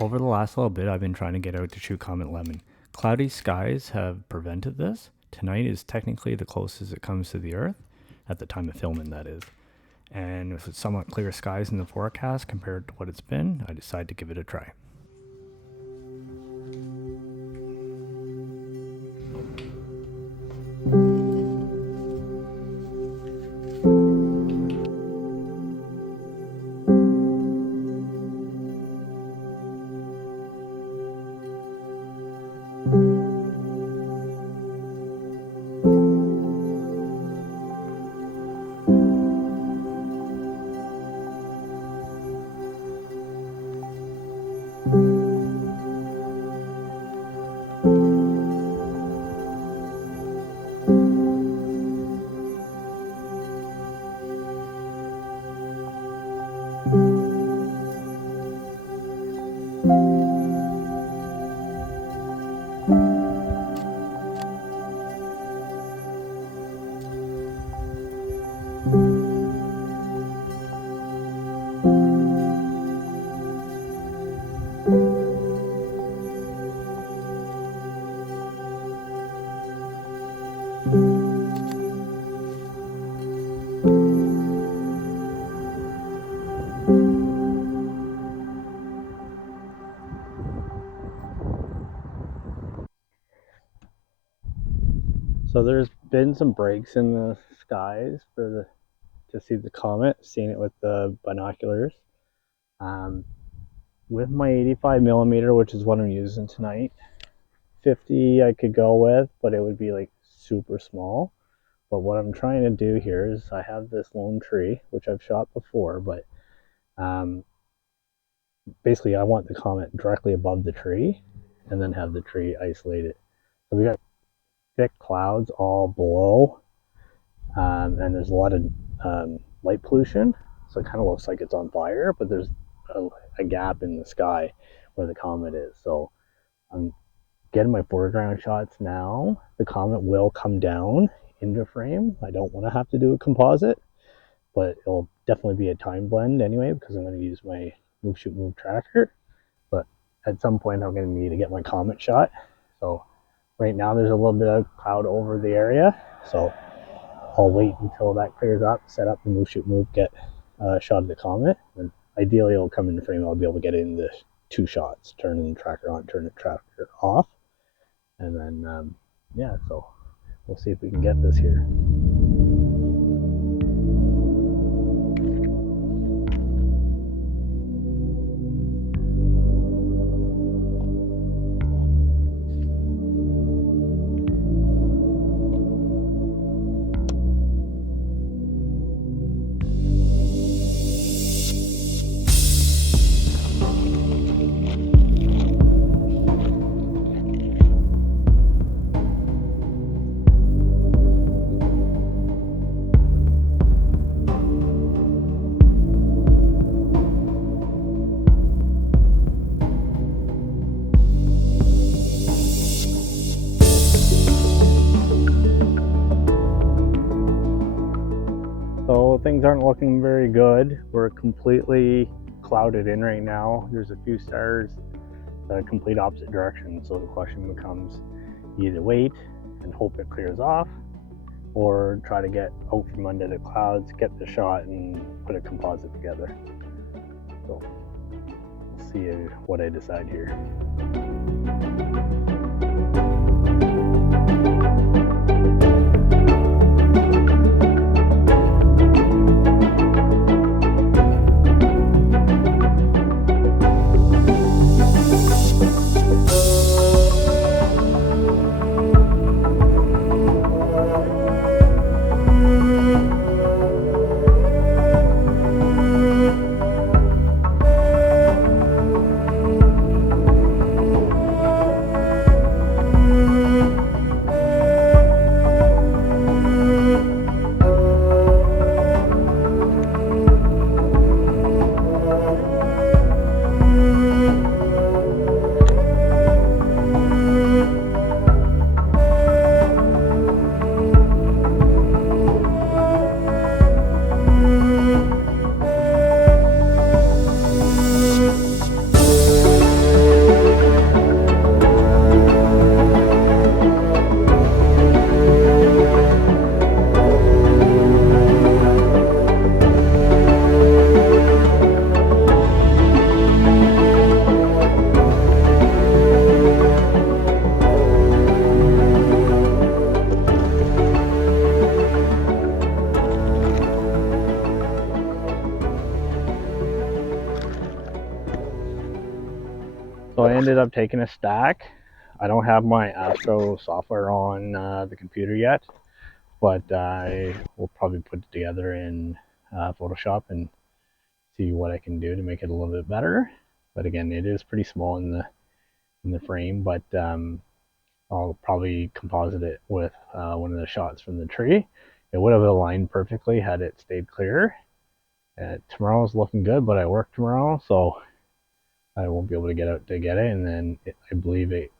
Over the last little bit, I've been trying to get out to shoot Comet Lemmon. Cloudy skies have prevented this. Tonight is technically the closest it comes to the Earth, at the time of filming, that is. And with somewhat clear skies in the forecast compared to what it's been, I decided to give it a try. So there's been some breaks in the skies to see the comet, seeing it with the binoculars. With my 85mm, which is what I'm using tonight, 50 I could go with, but it would be like super small. But what I'm trying to do here is I have this lone tree, which I've shot before, but basically I want the comet directly above the tree and then have the tree isolated. So we got thick clouds all below, and there's a lot of light pollution, so it kind of looks like it's on fire, but there's a gap in the sky where the comet is. So I'm getting my foreground shots now. The comet will come down into frame. I don't want to have to do a composite, but it'll definitely be a time blend anyway, because I'm going to use my move shoot move tracker. But at some point I'm going to need to get my comet shot. So right now there's a little bit of cloud over the area, so I'll wait until that clears up, set up the move shoot move, get a shot of the comet, and ideally it'll come into frame. I'll be able to get it in the 2 shots, turn the tracker on, turn the tracker off, and then yeah, so we'll see if we can get this here. So things aren't looking very good. We're completely clouded in right now. There's a few stars, the complete opposite direction. So the question becomes, either wait and hope it clears off, or try to get out from under the clouds, get the shot, and put a composite together. So we'll see what I decide here. So I ended up taking a stack. I don't have my Astro software on the computer yet, but I will probably put it together in Photoshop and see what I can do to make it a little bit better. But again, it is pretty small in the frame, but I'll probably composite it with one of the shots from the tree. It would have aligned perfectly had it stayed clear. Tomorrow's looking good, but I work tomorrow, so I won't be able to get out to get it. And then I believe it's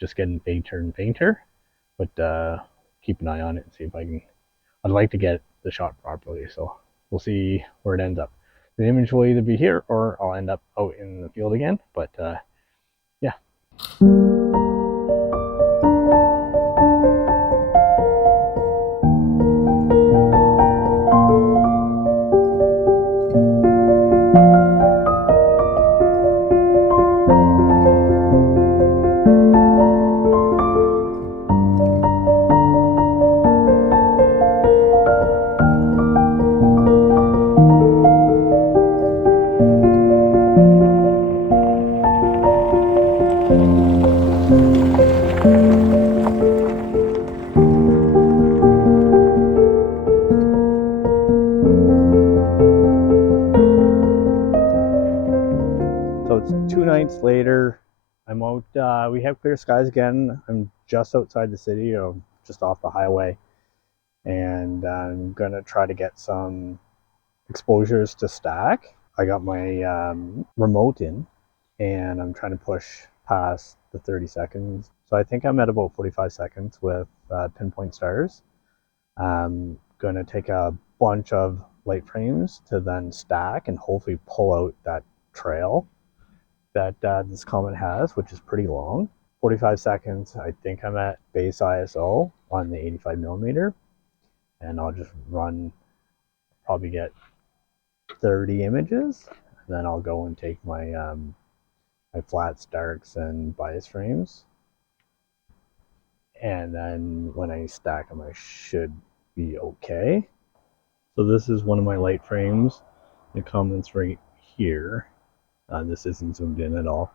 just getting fainter and fainter, but keep an eye on it and see if I can. I'd like to get the shot properly, so we'll see where it ends up. The image will either be here or I'll end up out in the field again, but yeah. So it's 2 nights later. I'm out. We have clear skies again. I'm just outside the city, or just off the highway, and I'm gonna try to get some exposures to stack. I got my remote in, and I'm trying to push past the 30 seconds. So I think I'm at about 45 seconds with pinpoint stars. I'm gonna take a bunch of light frames to then stack and hopefully pull out that trail that this comet has, which is pretty long. 45 seconds, I think I'm at base ISO on the 85 millimeter, and I'll just run, probably get 30 images, and then I'll go and take my my flats, darks, and bias frames, and then when I stack them, I should be okay. So this is one of my light frames. The comet's right here. This isn't zoomed in at all.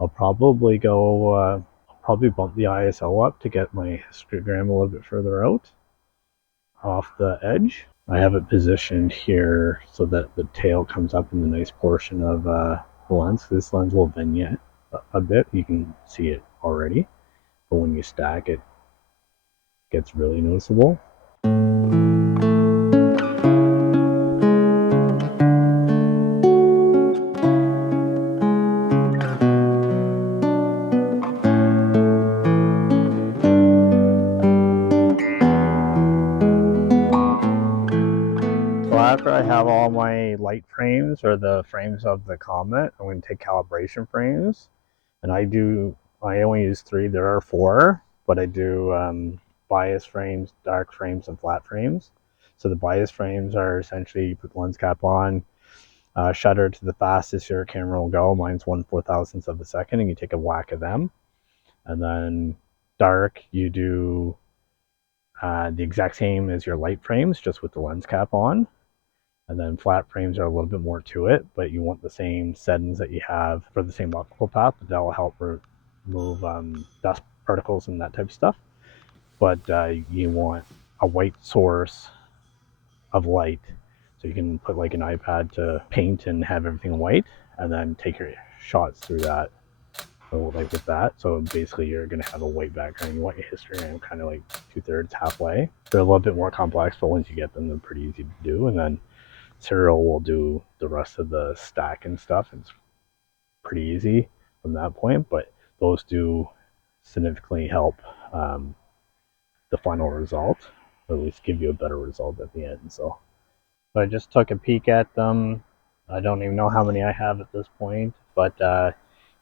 I'll probably go, probably bump the ISO up to get my histogram a little bit further out off the edge. I have it positioned here so that the tail comes up in the nice portion of the lens. This lens will vignette a bit. You can see it already, but when you stack it, gets really noticeable. So after I have all my light frames, or the frames of the comet, I'm going to take calibration frames, and I only use 3. There are 4, but I do bias frames, dark frames, and flat frames. So the bias frames are essentially, you put the lens cap on, shutter to the fastest your camera will go. Mine's 1/4000th of a second, and you take a whack of them. And then dark, you do the exact same as your light frames, just with the lens cap on. And then flat frames are a little bit more to it, but you want the same settings that you have for the same optical path. That will help remove dust particles and that type of stuff. But you want a white source of light, so you can put like an iPad to paint and have everything white, and then take your shots through that. So like with that, so basically you're going to have a white background. You want your histogram kind of like 2/3, halfway. They're a little bit more complex, but once you get them, they're pretty easy to do. And then Cyril will do the rest of the stack and stuff. It's pretty easy from that point, but those do significantly help the final result, or at least give you a better result at the end. So I just took a peek at them. I don't even know how many I have at this point, but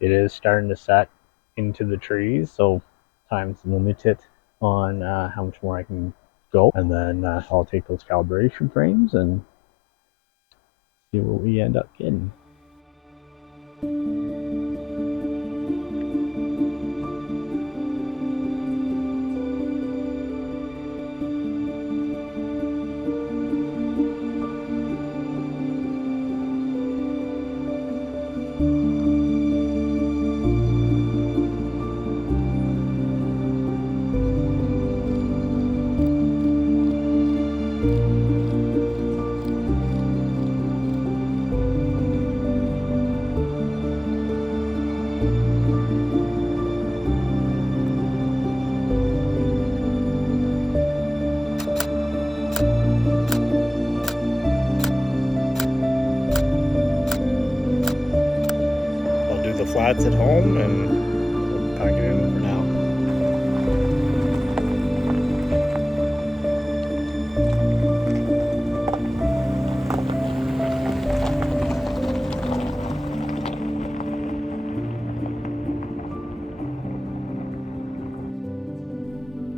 it is starting to set into the trees, so time's limited on how much more I can go. And then I'll take those calibration frames and see what we end up getting. the flats at home and pack it in for now.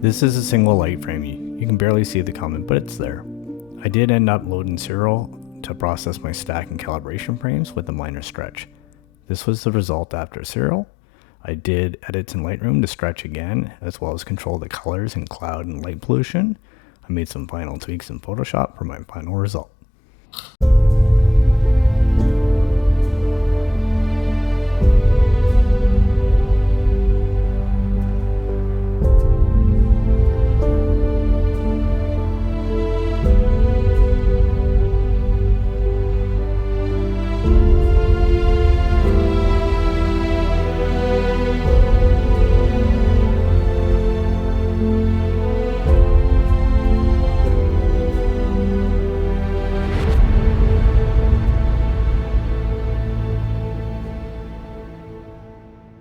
This is a single light frame. You can barely see the comet, but it's there. I did end up loading serial to process my stack and calibration frames with a minor stretch. This was the result after serial. I did edits in Lightroom to stretch again, as well as control the colors in cloud and light pollution. I made some final tweaks in Photoshop for my final result.